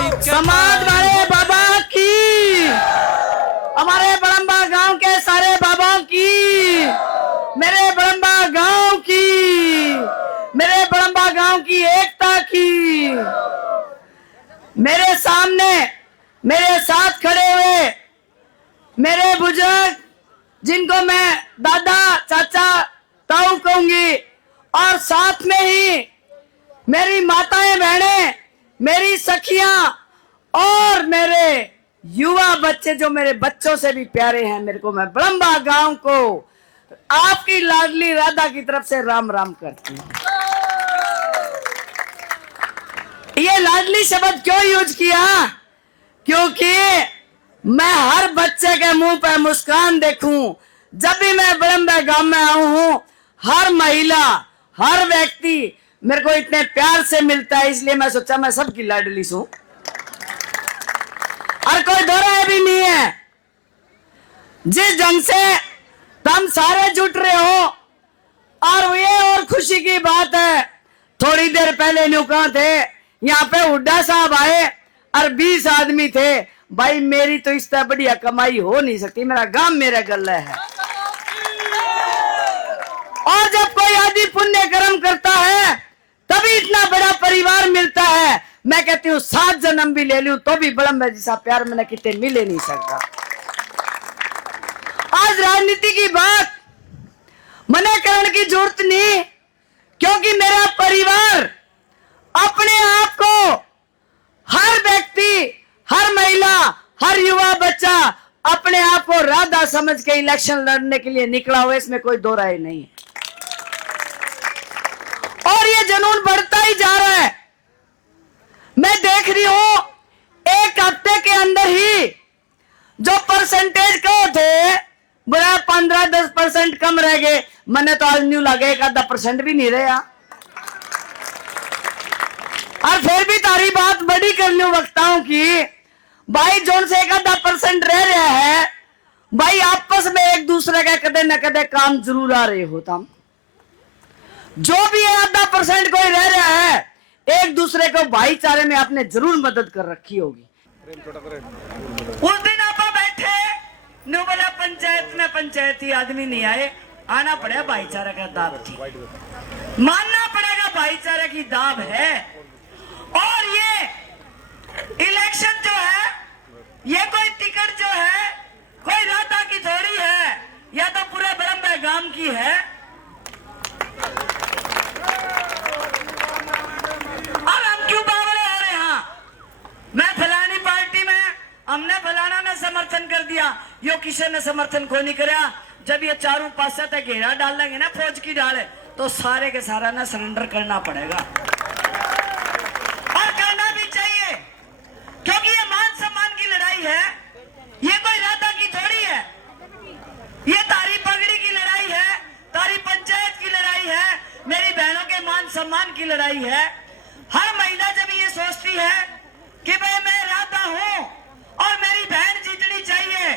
समाज वाले बाबा की, हमारे बड़म्बा गांव के सारे बाबाओं की, मेरे बड़म्बा गांव की, मेरे बड़म्बा गांव की एकता की। मेरे सामने मेरे साथ खड़े हुए मेरे बुजुर्ग, जिनको मैं दादा चाचा ताऊ कहूंगी, और साथ में ही मेरी माताएं बहनें, मेरी सखियां और मेरे युवा बच्चे जो मेरे बच्चों से भी प्यारे हैं, मेरे को, मैं बड़म्बा गांव को आपकी लाडली राधा की तरफ से राम राम करती हूँ। ये लाडली शब्द क्यों यूज किया? क्योंकि मैं हर बच्चे के मुंह पे मुस्कान देखूं जब भी मैं बड़म्बा गांव में आऊं हूं। हर महिला, हर व्यक्ति मेरे को इतने प्यार से मिलता है, इसलिए मैं सोचा मैं सबकी लाडली हूं। और कोई दो राय भी नहीं है। जिस ढंग से तुम सारे जुट रहे हो, और ये और खुशी की बात है, थोड़ी देर पहले न्यू कहां थे, यहाँ पे हुड्डा साहब आए और 20 आदमी थे। भाई मेरी तो इस तरह बढ़िया कमाई हो नहीं सकती, मेरा गांव मेरा गला है। और जब कोई आदि पुण्य कर्म करता है तभी इतना बड़ा परिवार मिलता है। मैं कहती हूँ 7 जन्म भी ले लूं तो भी बड़म्बा जैसा प्यार मैंने कितने मिले नहीं सकता। आज राजनीति की बात मना करने की जरूरत नहीं, क्योंकि मेरा परिवार अपने आप को, हर व्यक्ति, हर महिला, हर युवा बच्चा अपने आप को राधा समझ के इलेक्शन लड़ने के लिए निकला हुआ, इसमें कोई दो राय नहीं है। और ये जुनून बढ़ता ही जा रहा है। मैं देख रही हूं एक हफ्ते के अंदर ही जो परसेंटेज को थे बड़ा 15-10% कम रह गए। मैंने तो आज न्यू लगे 1-10% भी नहीं रहा। और फिर भी तारी बात बड़ी कर लूं वक्ताओं की, भाई जोन से 1-10% रह रहा है, भाई आपस में एक दूसरे का कदे न कदे काम जरूर आ रहे हो। तुम जो भी 1-10% कोई रह रहा है, एक दूसरे को भाईचारे में आपने जरूर मदद कर रखी होगी। उस दिन आप बैठे नो बोला पंचायत में पंचायती आदमी नहीं आए, आना पड़ेगा भाईचारा का दाब थी, मानना पड़ेगा भाईचारा की दाब है। और ये इलेक्शन जो है, ये कोई टिकट जो है कोई राधा की थोड़ी है, या तो पूरे बड़म्बा गांव की है। और हम क्यों बावरे हो रहे हैं? मैं फलानी पार्टी में, हमने फलाना ने समर्थन कर दिया, यो किसी ने समर्थन को नहीं कराया। जब ये चारों पासे तक घेरा डाल लेंगे ना फौज की डाले, तो सारे के सारा ना सरेंडर करना पड़ेगा, और करना भी चाहिए, क्योंकि ये मान सम्मान की लड़ाई है। ये कोई राधा की थोड़ी है, ये तारी पगड़ी की लड़ाई है, तारी पंचायत की लड़ाई है, मेरी बहनों के मान सम्मान की लड़ाई है। हर महिला जब ये सोचती है कि भाई मैं राधा हूं और मेरी बहन जीतनी चाहिए,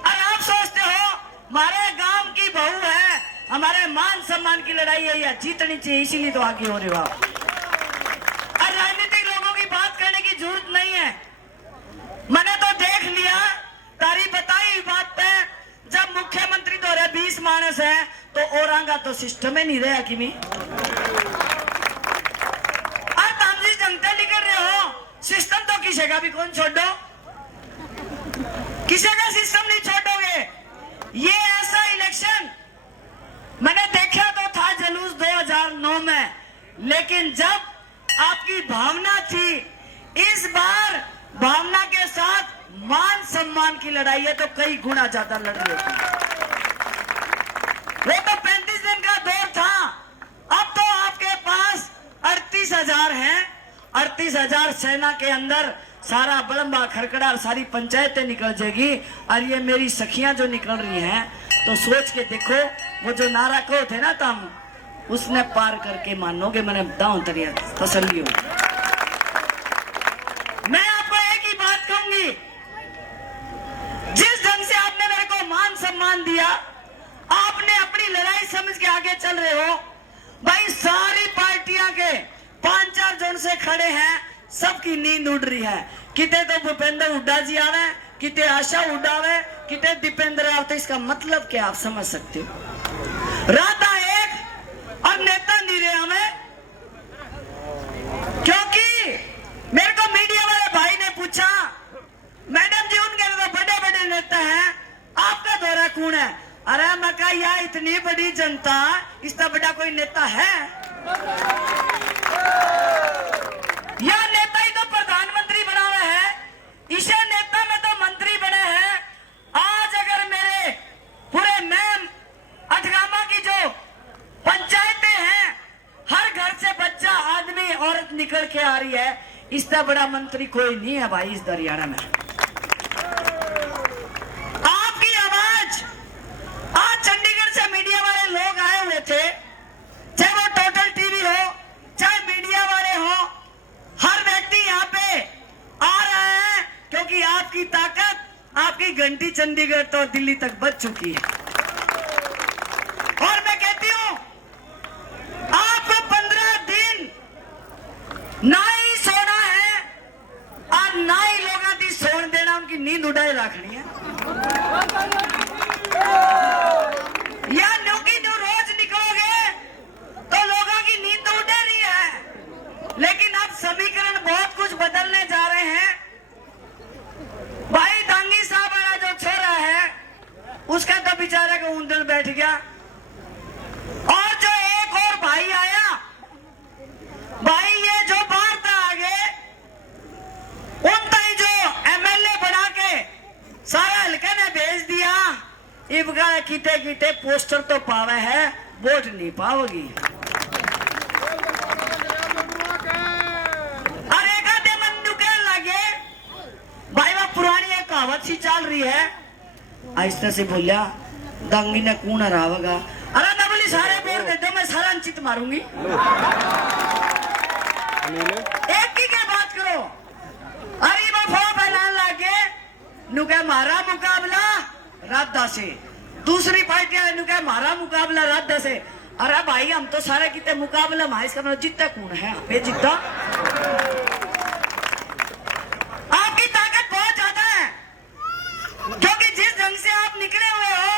और आप सोचते हो हमारे गांव की बहू है, हमारे मान सम्मान की लड़ाई है, या जीतनी चाहिए, इसीलिए तो आगे हो रहे हो। और राजनीतिक लोगों की बात करने की जरूरत नहीं है। मैंने तो देख लिया तारी बताई बात पे, जब मुख्यमंत्री तो रहे 20 मानस है, तो औरंगा तो सिस्टम ही नहीं रहा कि नहीं। और तुम जिस जनता निकल रहे हो, सिस्टम तो किसी का भी कौन छोड़ दो, किसी का सिस्टम नहीं छोड़ोगे। ये ऐसा इलेक्शन मैंने देखा तो था जुलूस 2009 में, लेकिन जब आपकी भावना थी, इस बार भावना के साथ मान सम्मान की लड़ाई है, तो कई गुना ज्यादा लड़ रही होती। वो तो 35 दिन का दौर था, अब तो आपके पास 38,000 हैं। 38,000 सेना के अंदर सारा बड़म्बा खरकड़ा और सारी पंचायतें निकल जाएगी। और ये मेरी सखियां जो निकल रही हैं, तो सोच के देखो, वो जो नारा को थे ना तुम, उसने पार करके मानोगे, मैंने बताऊं तरिया तसल्ली हो। मैं आपको एक ही बात कहूंगी, जिस ढंग से आपने मेरे को मान सम्मान दिया, आपने अपनी लड़ाई समझ के आगे चल रहे हो। भाई सारी पार्टियां के 5-4 जोन से खड़े हैं, सबकी नींद उड़ रही है। किते तो भूपेंद्र हुड्डा जी आवे, किते आशा हुड्डा आवे, किते दीपेंद्र आवे। तो इसका मतलब क्या आप समझ सकते हो? राधा एक और नेता निरे में। क्योंकि मेरे को मीडिया वाले भाई ने पूछा, मैडम जी उनके तो बड़े बड़े नेता हैं, आपका दौरा कौन है? अरे मैं कहा यार इतनी बड़ी जनता, इसका बड़ा कोई नेता है? यह नेता ही तो प्रधानमंत्री बना हुआ है, इसे नेता में तो मंत्री बने हैं। आज अगर मेरे पूरे मैम अठगामा की जो पंचायतें हैं, हर घर से बच्चा आदमी औरत निकल के आ रही है, इससे बड़ा मंत्री कोई नहीं है भाई इस हरियाणा में। आपकी आवाज आज चंडीगढ़ से मीडिया वाले लोग आए हुए थे, चाहे वो टोटल टीवी हो, चाहे मीडिया वाले हो, हर व्यक्ति यहाँ पे आ रहा है क्योंकि आपकी ताकत, आपकी घंटी चंडीगढ़ तो दिल्ली तक बच चुकी है। और मैं कहती हूँ आपको 15 दिन ना ही सोना है और ना ही लोगों की सोन देना, उनकी नींद उड़ाए रखनी है। या न्यूकी न्यू रोज निकलोगे तो लोगों की नींद तो उड़े रही है, लेकिन अब समीकरण बहुत कुछ बदलने जा रहे हैं। भाई दांगी साहब वाला जो छोरा है, उसका तो बेचारा का ऊंधन बैठ गया। और जो एक और भाई आया, भाई ये जो बाहर था आगे, उनका ही जो एमएलए बना के सारा हल्के ने भेज दिया। इबका किते किते पोस्टर तो पावे है, वोट नहीं पाओगी। अरे का मन दुखे लगे भाई, वह पुरानी एक कहावत सी चल रही है। आहिस्ता से बोलिया, दंगी ने कौन हरावेगा? अरे मैं बोली सारे वोट दे दो, मैं सारा अंचित मारूंगी। एक की क्या बात करो? अरे वो फैलान लागे नुके हमारा मुकाबला राधा से, दूसरी पार्टियां नुके हमारा मुकाबला राधा से। अरे भाई हम तो सारे कितने मुकाबला हमारे, इसका मतलब जीतता कौन है? ये जीतता आपकी ताकत बहुत ज्यादा है, क्योंकि जिस ढंग से आप निकले हुए हो,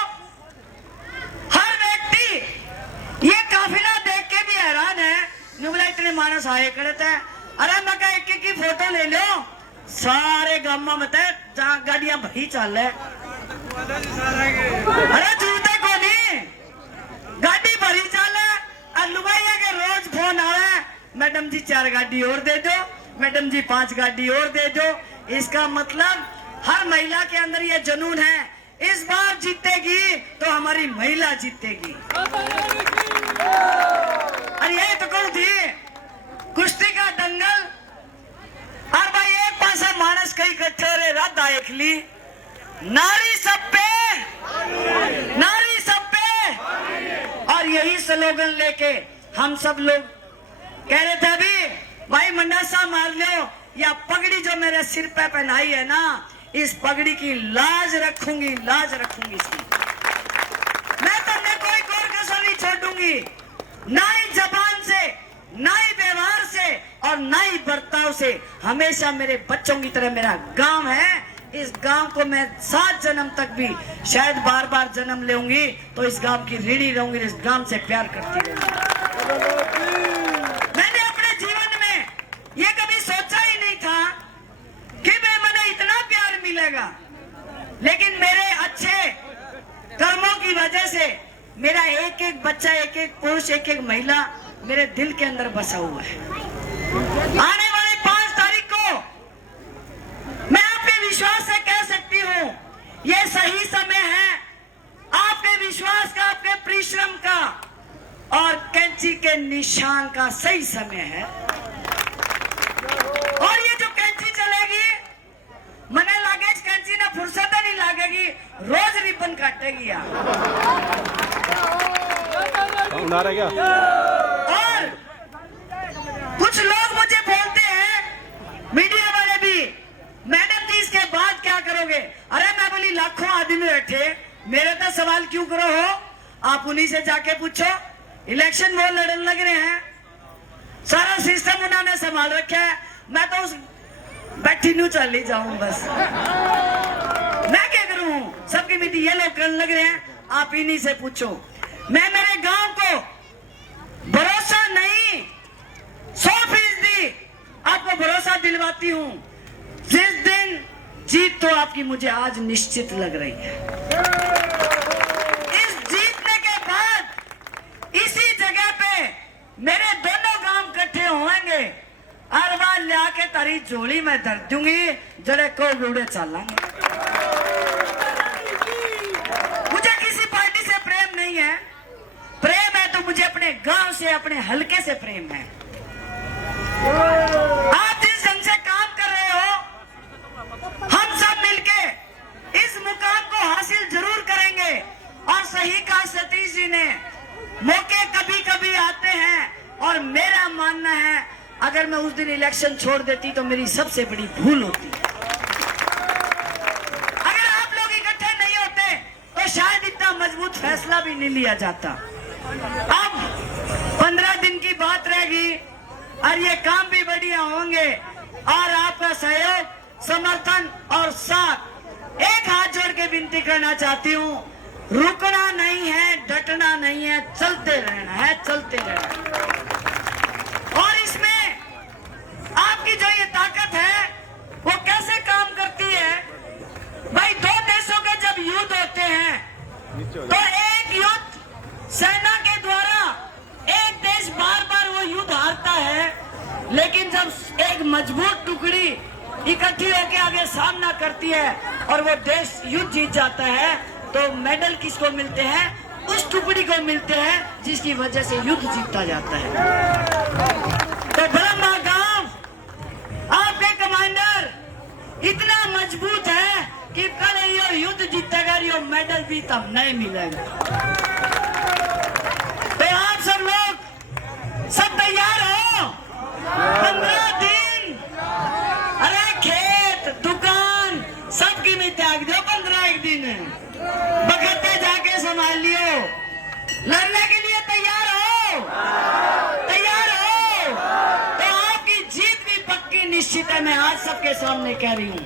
हर व्यक्ति ये काफिला देख के भी हैरान है। नुबला इतने मानस आए करते हैं। अरे मैं कहा एक की फोटो ले लो, सारे गामा में जहाँ गाड़ियां भरी चल है। अरे झूठे को नहीं, गाड़ी भरी चल है। लुगाइया के रोज फोन आवे, मैडम जी 4 गाड़ी और दे दो, मैडम जी 5 गाड़ी और दे दो। इसका मतलब हर महिला के अंदर ये जुनून है, इस बार जीतेगी तो हमारी महिला जीतेगी। अरे ये तो कौन थी कुश्ती का दंगल। और भाई एक पासा मानस कई इकट्ठे रे, राधा एकली, नारी सब पे, नारी सब पे। और यही स्लोगन लेके हम सब लोग कह रहे थे अभी, भाई मंडासा मार लो, या पगड़ी जो मेरे सिर पे पहनाई है ना, इस पगड़ी की लाज रखूंगी, लाज रखूंगी इसकी। मैं तुमने कोई कोर कसर नहीं छोड़ूंगी, ना ही जबान से, ना ही व्यवहार से, और ना ही बर्ताव से। हमेशा मेरे बच्चों की तरह मेरा गांव है, इस गांव को मैं 7 जन्म तक भी शायद बार बार जन्म लूंगी तो इस गांव की ऋणी रहूंगी, इस गांव से प्यार करती रहूंगी। मैंने अपने जीवन में ये कभी सोचा ही नहीं था कि मैंने इतना प्यार मिलेगा, लेकिन मेरे अच्छे कर्मों की वजह से मेरा एक एक बच्चा, एक एक पुरुष, एक एक महिला मेरे दिल के अंदर बसा हुआ है। आने वाली 5 तारीख को मैं आपके विश्वास से कह सकती हूँ, ये सही समय है आपके विश्वास का, आपके परिश्रम का और कैंची के निशान का सही समय है। और ये जो कैंची चलेगी, मने लागे कैंची ना फुर्सत नहीं लागेगी, रोज रिबन काटेगी क्या? और कुछ लोग मुझे बोलते हैं, मीडिया वाले भी, मैडम जी इसके बाद क्या करोगे? अरे मैं बोली लाखों आदमी बैठे, मेरे तो सवाल क्यों करो हो? आप उन्हीं से जाके पूछो। इलेक्शन वो लड़ने लग रहे हैं, सारा सिस्टम उन्होंने संभाल रखा है। मैं तो उस बैठी न्यू चल ही जाऊं बस। मैं क्या करूं? सबकी मीटिंग ये लोग करने लग रहे हैं, आप इन्हीं से पूछो। मैं मेरे गांव को भरोसा नहीं 100% आपको भरोसा दिलवाती हूं। जिस दिन जीत तो आपकी मुझे आज निश्चित लग रही है। इस जीतने के बाद इसी जगह पे मेरे दोनों गांव इकट्ठे होंगे और वहां लिया के तारी झोली में धर दूंगी, जड़े को गुड़े चलेंगे। मुझे किसी पार्टी से प्रेम नहीं है, प्रेम है तो मुझे अपने गांव से, अपने हलके से प्रेम है। आप जिस ढंग से काम कर रहे हो, हम सब मिलके इस मुकाम को हासिल जरूर करेंगे। और सही कहा सतीश जी ने, मौके कभी कभी आते हैं और मेरा मानना है अगर मैं उस दिन इलेक्शन छोड़ देती तो मेरी सबसे बड़ी भूल होती। अगर आप लोग इकट्ठे नहीं होते तो शायद इतना मजबूत फैसला भी नहीं लिया जाता। अब 15 दिन की बात रहेगी और ये काम भी बढ़िया होंगे और आपका सहयोग, समर्थन और साथ। एक हाथ जोड़ के विनती करना चाहती हूँ, रुकना नहीं है, डटना नहीं है, चलते रहना है, चलते रहना है। और इसमें आपकी जो ये ताकत है वो कैसे काम करती है? भाई, दो देशों के जब युद्ध होते हैं तो एक युद्ध सेना के द्वारा एक देश बार बार वो युद्ध हारता है, लेकिन जब एक मजबूत टुकड़ी इकट्ठी होकर आगे सामना करती है और वो देश युद्ध जीत जाता है तो मेडल किसको मिलते हैं? उस टुकड़ी को मिलते हैं जिसकी वजह से युद्ध जीता जाता है। तो ब्रह्मा गांव, आपके कमांडर इतना मजबूत है कि कल ये युद्ध जीतेगा, ये मेडल भी तब नहीं मिलेगा। तो आप सब लोग सब तैयार हो? 15 दिन, अरे खेत दुकान सबकी में त्याग दो। 15 दिन बगते जाके संभाल लियो। लड़ने के लिए तैयार हो? तैयार हो? तो आपकी जीत भी पक्की निश्चित है, मैं आज सबके सामने कह रही हूँ।